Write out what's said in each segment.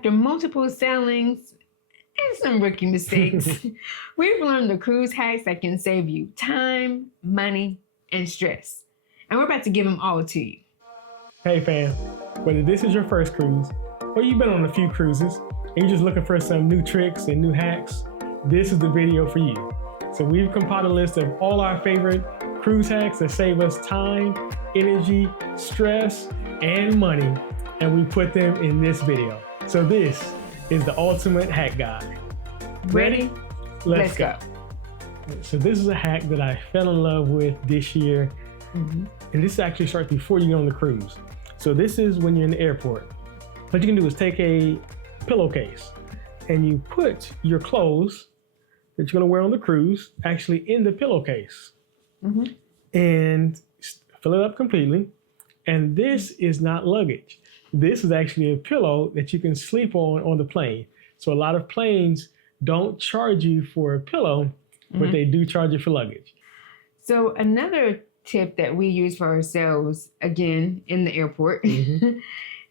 after multiple sailings and some rookie mistakes, we've learned the cruise hacks that can save you time, money, and stress. And we're about to give them all to you. Hey fam, whether this is your first cruise or you've been on a few cruises and you're just looking for some new tricks and new hacks, this is the video for you. So we've compiled a list of all our favorite cruise hacks that save us time, energy, stress, and money, and we put them in this video. So this is the ultimate hack guide. Ready? Let's go. So this is a hack that I fell in love with this year. And this actually starts before you get on the cruise. So this is when you're in the airport. What you can do is take a pillowcase and you put your clothes that you're gonna wear on the cruise actually in the pillowcase and fill it up completely. And this is not luggage. This is actually a pillow that you can sleep on the plane. So a lot of planes don't charge you for a pillow, but they do charge you for luggage. So another tip that we use for ourselves, again, in the airport,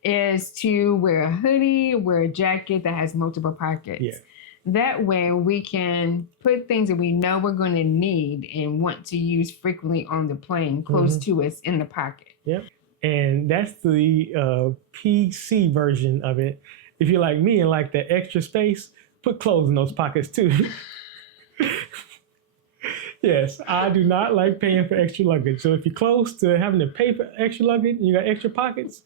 is to wear a hoodie, wear a jacket that has multiple pockets. Yeah. That way we can put things that we know we're going to need and want to use frequently on the plane close to us in the pocket. Yep. And that's the PC version of it. If you're like me and like the extra space, put clothes in those pockets too. Yes, I do not like paying for extra luggage. So if you're close to having to pay for extra luggage and you got extra pockets,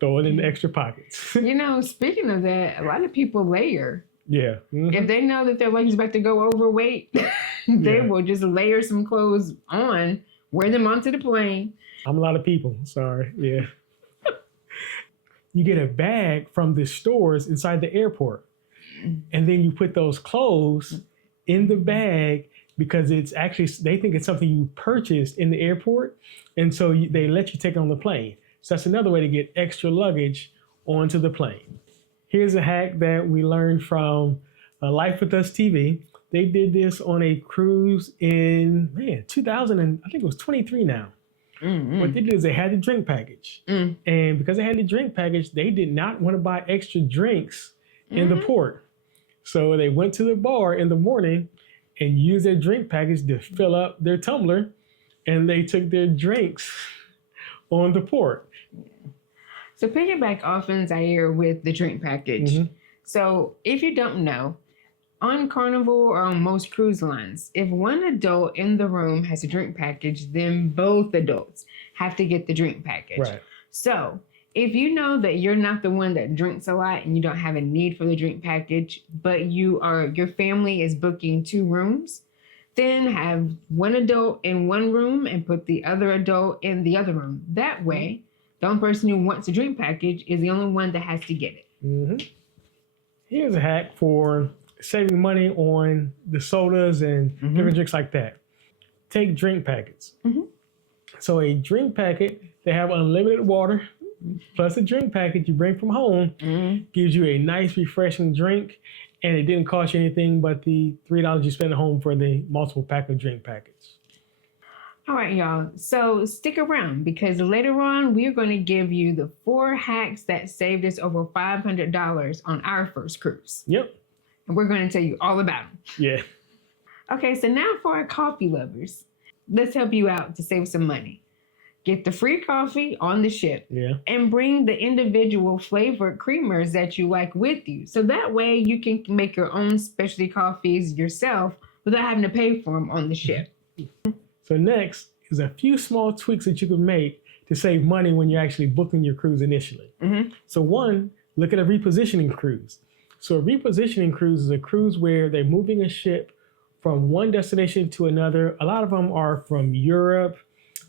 throw it in the extra pockets. You know, speaking of that, a lot of people layer. Yeah. If they know that their luggage is about to go overweight, they will just layer some clothes on, wear them onto the plane. I'm a lot of people, sorry, yeah. You get a bag from the stores inside the airport, and then you put those clothes in the bag because it's actually, they think it's something you purchased in the airport, and so they let you take it on the plane. So that's another way to get extra luggage onto the plane. Here's a hack that we learned from Life With Us TV. They did this on a cruise in, 2000, and I think it was 23 now. What they did is they had the drink package. And because they had the drink package, they did not want to buy extra drinks in the port. So they went to the bar in the morning and used their drink package to fill up their tumbler, and they took their drinks on the port. So piggyback off Zaire with the drink package. So if you don't know, on Carnival or on most cruise lines, if one adult in the room has a drink package, then both adults have to get the drink package. Right. So if you know that you're not the one that drinks a lot and you don't have a need for the drink package, but your family is booking 2 rooms, then have one adult in one room and put the other adult in the other room. That way, the only person who wants a drink package is the only one that has to get it. Here's a hack for saving money on the sodas and different drinks like that. Take drink packets. So a drink packet, they have unlimited water, plus a drink packet you bring from home, gives you a nice refreshing drink, and it didn't cost you anything but the $3 you spend at home for the multiple pack of drink packets. All right, y'all. So stick around because later on, we're going to give you the 4 hacks that saved us over $500 on our first cruise. Yep. And we're going to tell you all about them. Yeah. Okay, so now for our coffee lovers, let's help you out to save some money. Get the free coffee on the ship and bring the individual flavored creamers that you like with you. So that way you can make your own specialty coffees yourself without having to pay for them on the ship. So next is a few small tweaks that you can make to save money when you're actually booking your cruise initially. So one, look at a repositioning cruise. So a repositioning cruise is a cruise where they're moving a ship from one destination to another. A lot of them are from Europe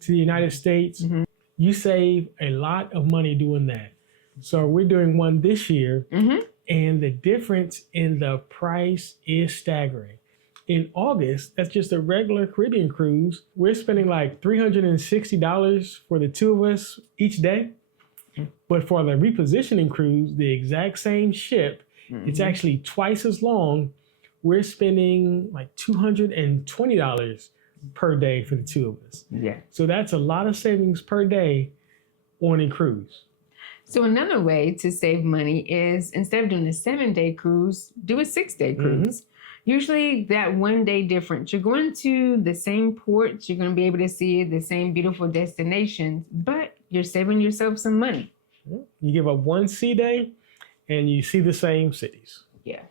to the United States. You save a lot of money doing that. So we're doing one this year, and the difference in the price is staggering. In August, that's just a regular Caribbean cruise. We're spending like $360 for the 2 of us each day. But for the repositioning cruise, the exact same ship, it's actually twice as long. We're spending like $220 per day for the 2 of us. Yeah. So that's a lot of savings per day on a cruise. So another way to save money is instead of doing a 7-day cruise, do a 6-day cruise. Usually that 1 day difference. You're going to the same ports, you're going to be able to see the same beautiful destinations, but you're saving yourself some money. You give up 1 sea day and you see the same cities. Yeah.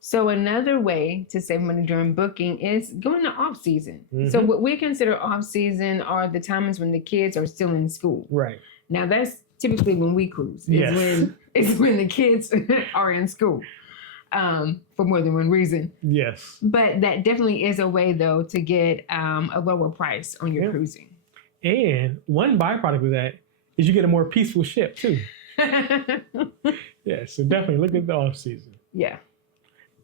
So another way to save money during booking is going to off season. So what we consider off season are the times when the kids are still in school. Right. Now that's typically when we cruise. It's when the kids are in school. For more than one reason. Yes. But that definitely is a way, though, to get a lower price on your cruising. And one byproduct of that is you get a more peaceful ship, too. Yeah, so definitely look at the off-season. Yeah.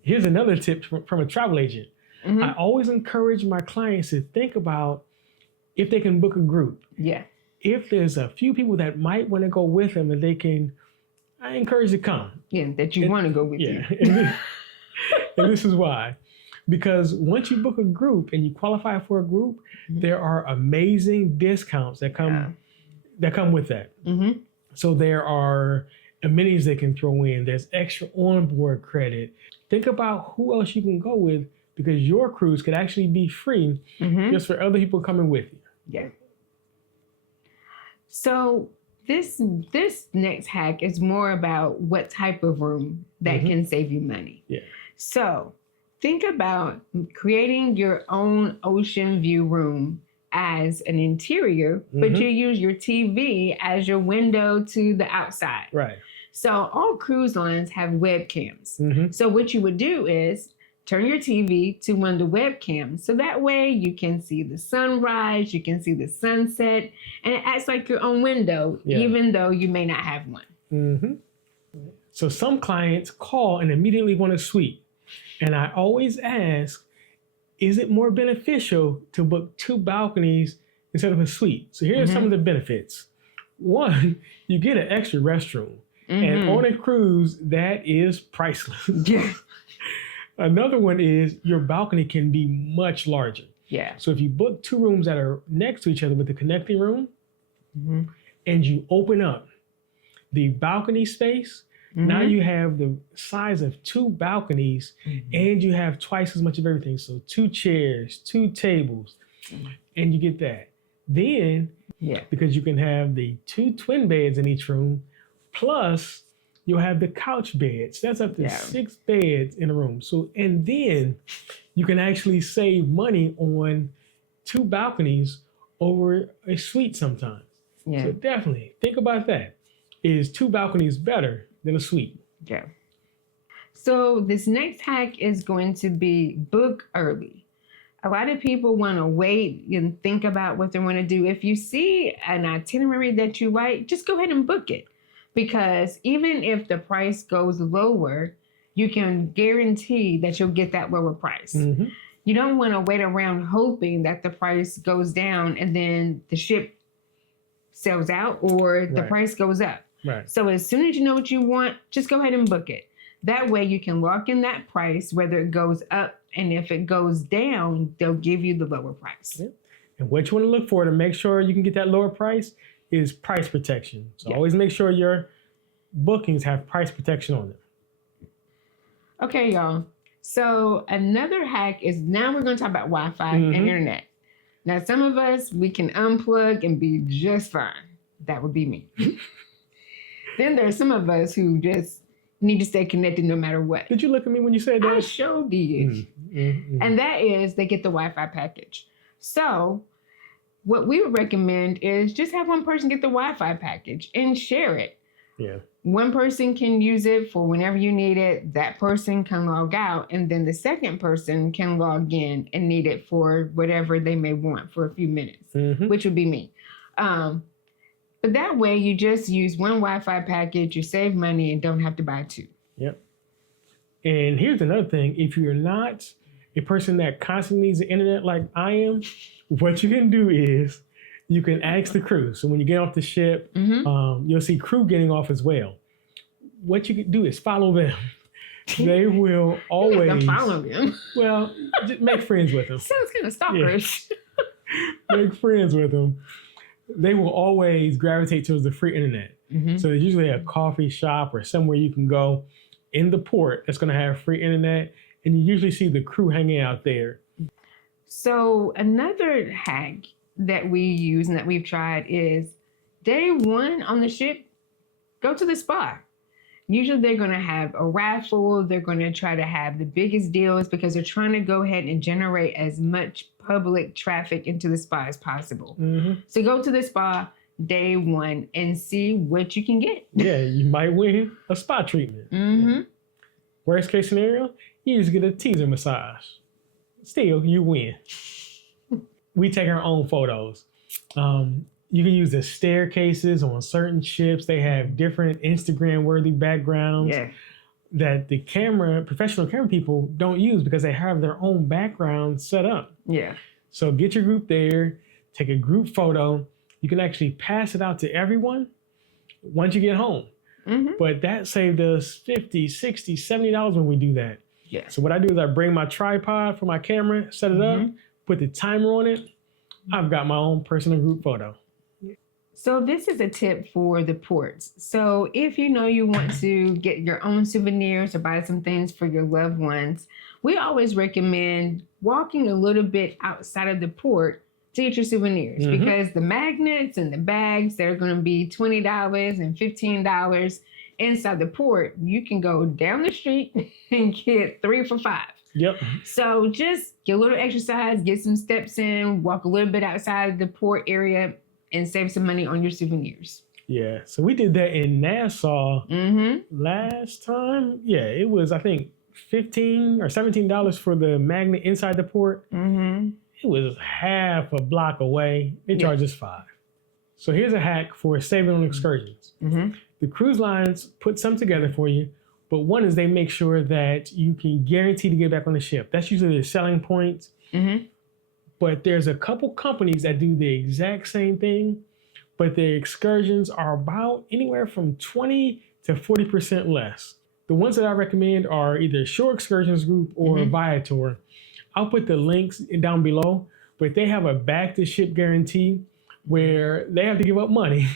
Here's another tip from a travel agent. I always encourage my clients to think about if they can book a group. Yeah. If there's a few people that might want to go with them and I encourage you to come. Yeah, that you want to go with you. And this is why. Because once you book a group and you qualify for a group, there are amazing discounts that come with that. So there are amenities they can throw in. There's extra onboard credit. Think about who else you can go with because your cruise could actually be free just for other people coming with you. Yeah. So this next hack is more about what type of room that can save you money. Yeah. So think about creating your own ocean view room as an interior, but you use your TV as your window to the outside. Right. So all cruise lines have webcams. So what you would do is turn your TV to one of the webcams. So that way you can see the sunrise, you can see the sunset, and it acts like your own window, even though you may not have one. So some clients call and immediately want a suite. And I always ask, is it more beneficial to book 2 balconies instead of a suite? So here are some of the benefits. One, you get an extra restroom. And on a cruise, that is priceless. Yeah. Another one is your balcony can be much larger. Yeah. So if you book 2 rooms that are next to each other with the connecting room, and you open up the balcony space, now you have the size of 2 balconies, and you have twice as much of everything. So 2 chairs, 2 tables, and you get that. Then, because you can have the 2 twin beds in each room, plus you'll have the couch beds. That's up to 6 beds in a room. So, and then you can actually save money on 2 balconies over a suite sometimes. Yeah. So definitely think about that. Is 2 balconies better than a suite? Yeah. So this next hack is going to be book early. A lot of people want to wait and think about what they want to do. If you see an itinerary that you like, just go ahead and book it. Because even if the price goes lower, you can guarantee that you'll get that lower price. You don't want to wait around hoping that the price goes down and then the ship sells out or the price goes up. Right. So as soon as you know what you want, just go ahead and book it. That way you can lock in that price, whether it goes up, and if it goes down, they'll give you the lower price. And what you want to look for to make sure you can get that lower price is price protection. So always make sure your bookings have price protection on them. Okay, y'all. So another hack is now we're going to talk about Wi-Fi and internet. Now, some of us, we can unplug and be just fine. That would be me. Then there's some of us who just need to stay connected no matter what. Did you look at me when you said that? I sure did. And that is they get the Wi-Fi package. So what we would recommend is just have one person get the Wi-Fi package and share it. Yeah. One person can use it for whenever you need it. That person can log out, and then the second person can log in and need it for whatever they may want for a few minutes, which would be me. But that way, you just use one Wi-Fi package, you save money, and don't have to buy 2. Yep. And here's another thing. If you're not a person that constantly needs the internet like I am, what you can do is you can ask the crew. So when you get off the ship, you'll see crew getting off as well. What you can do is follow them. They will always follow them. Well, just make friends with them. Sounds kind of stalkerish. Yeah. Make friends with them. They will always gravitate towards the free internet. Mhm. So there's usually a coffee shop or somewhere you can go in the port that's going to have free internet, and you usually see the crew hanging out there. So another hack that we use and that we've tried is day one on the ship, go to the spa. Usually they're going to have a raffle. They're going to try to have the biggest deals because they're trying to go ahead and generate as much public traffic into the spa as possible. Mm-hmm. So go to the spa day one and see what you can get. Yeah, you might win a spa treatment. Mm-hmm. Worst case scenario, you just get a teaser massage. Still, you win. We take our own photos. You can use the staircases on certain ships. They have different Instagram-worthy backgrounds that the professional camera people don't use because they have their own background set up. Yeah. So get your group there, take a group photo. You can actually pass it out to everyone once you get home. Mm-hmm. But that saved us $50, $60, $70 when we do that. Yeah. So what I do is I bring my tripod for my camera, set it up, put the timer on it. I've got my own personal group photo. So this is a tip for the ports. So if you know you want to get your own souvenirs or buy some things for your loved ones, we always recommend walking a little bit outside of the port to get your souvenirs because the magnets and the bags that are going to be $20 and $15 inside the port, you can go down the street and get 3 for $5. Yep. So just get a little exercise, get some steps in, walk a little bit outside the port area, and save some money on your souvenirs. Yeah. So we did that in Nassau last time. Yeah, it was, I think, $15 or $17 for the magnet inside the port. It was half a block away. They charge us $5. So here's a hack for saving on excursions. The cruise lines put some together for you, but one is they make sure that you can guarantee to get back on the ship. That's usually their selling point. But there's a couple companies that do the exact same thing, but their excursions are about anywhere from 20 to 40% less. The ones that I recommend are either Shore Excursions Group or Viator. I'll put the links down below, but they have a back to ship guarantee where they have to give up money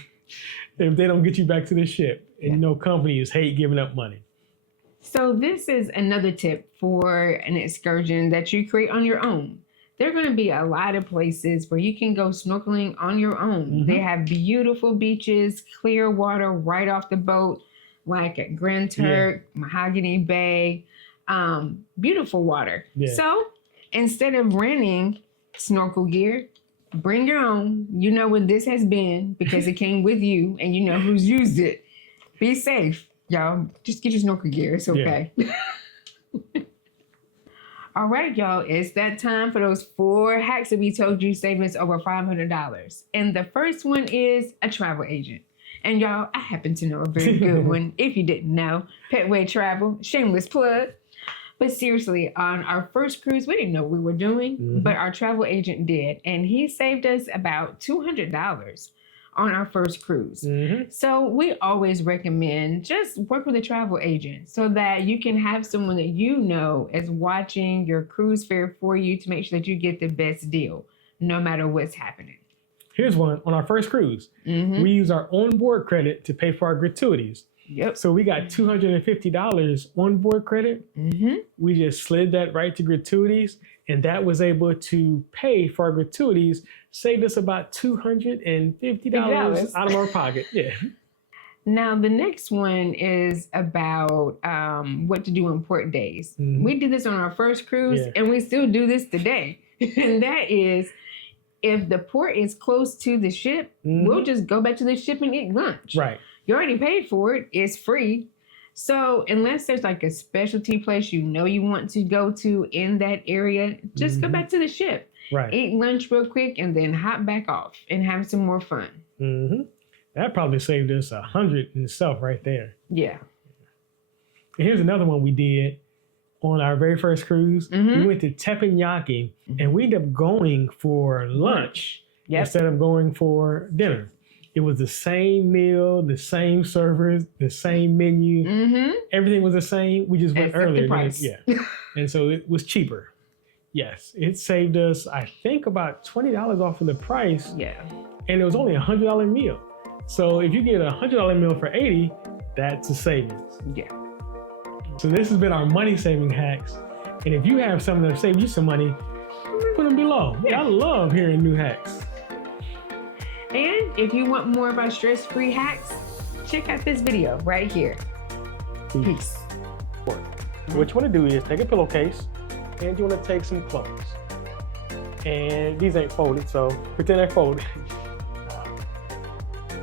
if they don't get you back to the ship. And you know companies hate giving up money. So this is another tip for an excursion that you create on your own. There are going to be a lot of places where you can go snorkeling on your own. They have beautiful beaches, clear water right off the boat, like at Grand Turk, Mahogany Bay, beautiful water. So instead of renting snorkel gear, bring your own. You know what this has been because it came with you and you know who's used it. Be safe, y'all. Just get your snorkel gear. It's okay. All right, y'all, it's that time for those 4 hacks that we told you saving us over $500. And the first one is a travel agent. And y'all, I happen to know a very good one. If you didn't know, petwaytravel, shameless plug. But seriously, on our first cruise, we didn't know what we were doing, but our travel agent did. And he saved us about $200 on our first cruise. So we always recommend just work with a travel agent so that you can have someone that you know is watching your cruise fare for you to make sure that you get the best deal, no matter what's happening. Here's one. On our first cruise, we use our onboard credit to pay for our gratuities. So we got $250 onboard credit. We just slid that right to gratuities, and that was able to pay for our gratuities, saved us about $250 out of our pocket. Now, the next one is about what to do on port days. We did this on our first cruise, and we still do this today. And that is, if the port is close to the ship, we'll just go back to the ship and eat lunch. You already paid for it. It's free. So unless there's like a specialty place you know you want to go to in that area, just go back to the ship. Eat lunch real quick and then hop back off and have some more fun. That probably saved us $100 in itself right there. Yeah. And here's another one we did on our very first cruise. We went to Teppanyaki and we ended up going for lunch instead of going for dinner. It was the same meal, the same servers, the same menu. Everything was the same. We just went earlier. The price. And so it was cheaper. Yes, it saved us, I think, about $20 off of the price. And it was only a $100 meal. So if you get a $100 meal for 80, that's a savings. Yeah. So this has been our money saving hacks. And if you have something that'll save you some money, put them below. Yeah. I love hearing new hacks. And if you want more of our stress-free hacks, check out this video right here. Peace. What you want to do is take a pillowcase and you want to take some clothes. And these ain't folded, so pretend they're folded.